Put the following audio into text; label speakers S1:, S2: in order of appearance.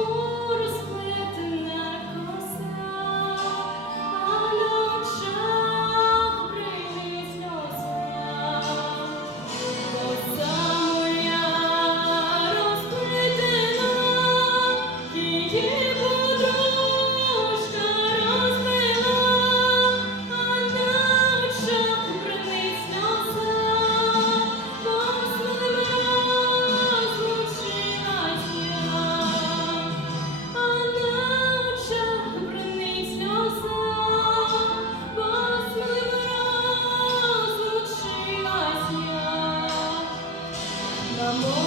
S1: Oh. ambos.